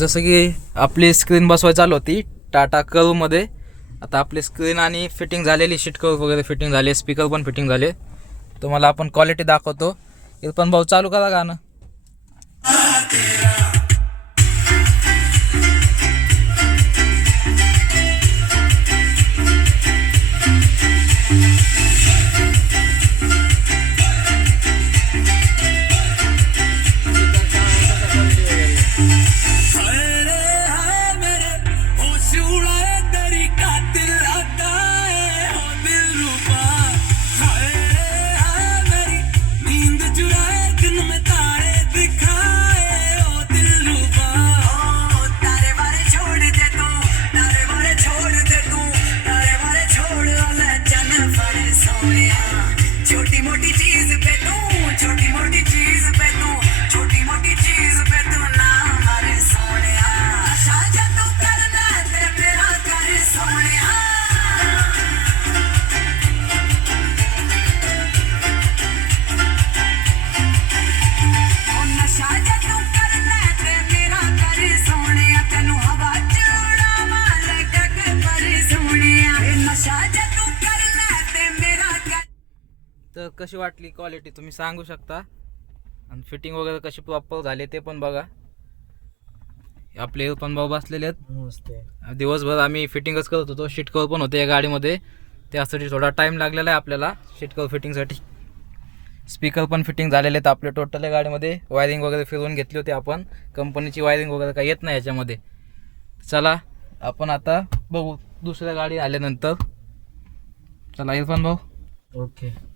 जसं की आपली स्क्रीन बसवायची चालू होती टाटा कर्वमध्ये. आता आपली स्क्रीन आणि फिटिंग झालेली, शीट कव्हर वगैरे फिटिंग झाले, स्पीकर पण फिटिंग झाले. तुम्हाला आपण क्वालिटी दाखवतो. इरफान भाऊ चालू करा गाणं. छोटी मोटी चीज पे तू, छोटी मोटी चीज पे तू, छोटी मोटी चीज पे तू ना हमारे सोनिया, शाजा तू करना ते मेरा कर सोनिया. ओ शाजा तू करना ते मेरा कर सोनिया, तेनू हवा च उड़ावा लगा के पर सोनिया, शाजा तू करना ते मेरा कर. तर कशी वाटली क्वालिटी तुम्ही सांगू शकता. आणि फिटिंग वगैरे कशी प्रॉपर झाली ते पण बघा. आपले इरफान भाऊ बसलेले आहेत. दिवसभर आम्ही फिटिंगच करत होतो. शीट कव्हर पण होते या गाडीमध्ये, त्यासाठी थोडा टाईम लागलेला आहे आपल्याला शीट कव्हर फिटिंगसाठी. स्पीकर पण फिटिंग झालेले आहेत आपले टोटल या गाडीमध्ये. वायरिंग वगैरे फिरवून घेतली होती आपण. कंपनीची वायरिंग वगैरे काही येत नाही याच्यामध्ये. चला आपण आता बघू दुसऱ्या गाडी आल्यानंतर. चला इरफान भाऊ. ओके.